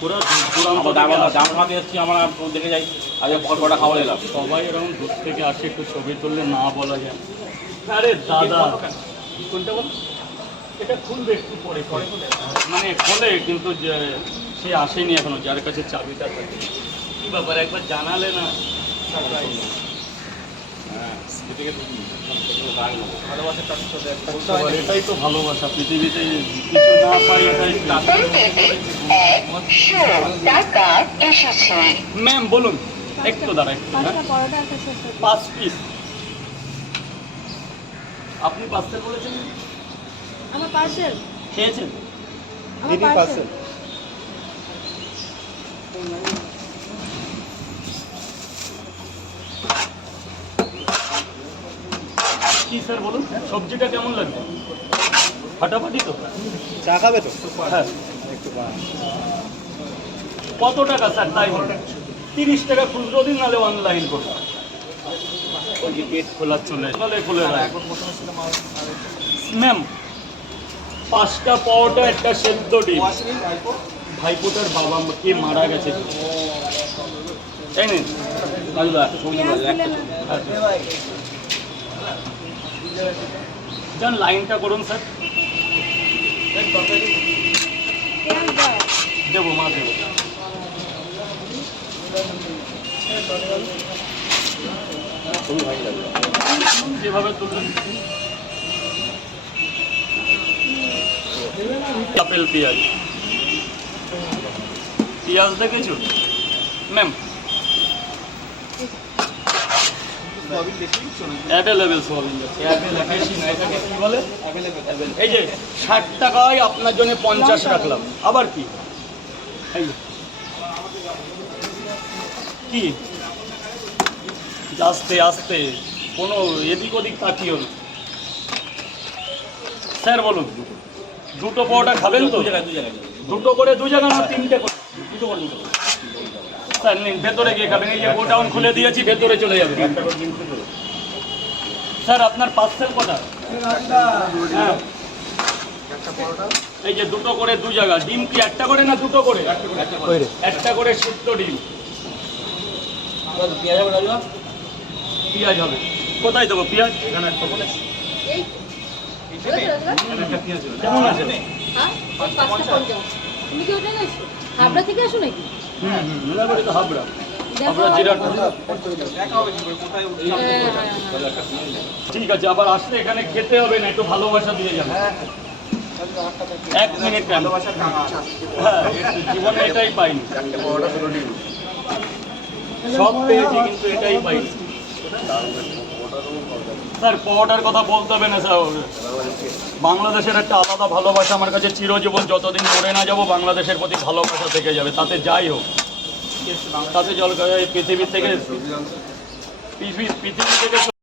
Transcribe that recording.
পুরো আমরা দাম দেখে যাই। আজ পরোটা খাবার এলাম। সবাই এরকম দূর থেকে আসে একটু ছবি তুললে না বলা যায়। আরে দাদা। কোনটা বল? এটা খুলবে একটু পরে পরে মানে খোলে কিন্তু যে সে আসেনি এখনও যার কাছে চাবিটা থাকে। কি ব্যাপার? একবার জানালে না হ্যাঁ এদিকে তো গান নেব। সবার এটাই তো ভালোবাসা পৃথিবীতে কিছু না পাই এটাই একশো টাকা এসেছে ম্যাম বলুন। একটু দাঁড়া একটু পাঁচটা পাঁচ পিস আপনি পার্সেল বলেছেন? আমার পার্সেল খেয়েছেন? আমার পার্সেল কি স্যার বলুন? সবজিটা কেমন লাগবে? ফাটাফাটি তো। চা খাবে তো? হ্যাঁ। কত টাকা স্যার? তাই বলুন। তিরিশ টাকা খুচরো দিন নাহলে অনলাইন করুন। গেট খোলা চলে চলে খুলে ম্যাম পাঁচটা পাওয়াটা একটা সেদ্ধ ডিম। ভাইপোটার বাবা মা- কে মারা গেছে? তাই নিন। কাজু যান লাইনটা করুন স্যার। দেবো মা দেবো। যেভাবে তুলবেন। আপেল পেঁয়াজ। পেঁয়াজ দেখেছ? ম্যাম। অ্যাভেলেবেল সোয়াবিন যাচ্ছে এটাকে কি বলে এই যে ষাট টাকায় আপনার জন্য পঞ্চাশ রাখলাম। আবার কি? এই কি? আস্তে আস্তে কোনো এদিক ওদিক তাকিও না। স্যার বলুন। দুটো পাওয়াটা খাবেন তো? দুটো করে দু জায়গা না তিনটে করে? দুটো করে দুটো স্যার নিন ভেতরে গিয়ে খাবেন। এই যে গোডাউন খুলে দিয়েছি, ভেতরে চলে যাবে। স্যার, আপনার পার্সেল কটা হ্যাঁ। এই যে দুটো করে দু জায়গা। ডিম কি একটা করে না দুটো করে? একটা করে সিদ্ধ ডিম। পেঁয়াজ হবে। কোথায় দেবো পেঁয়াজ? এই কেমন আছে তুমি থেকে আসো নাকি? হুম হুম মোটামুটি তো হাবড়া হ্যাঁ, হ্যাঁ, হ্যাঁ। ঠিক আছে আবার আসলে এখানে খেতে হবে না একটু ভালোবাসা দিয়ে যাবে এক মিনিট হ্যাঁ জীবনে এটাই পাইনি সব পেয়েছি কিন্তু এটাই পাইনি স্যার পরোটার কথা বলতে হবে না, স্যার। বাংলাদেশের একটা আলাদা ভালোবাসা আমার কাছে চিরজীবন যতদিন মরে না যাব, বাংলাদেশের প্রতি ভালোবাসা থেকে যাবে। তাতে যাই হোক, তাতে জল পৃথিবীর থেকে পৃথিবী থেকে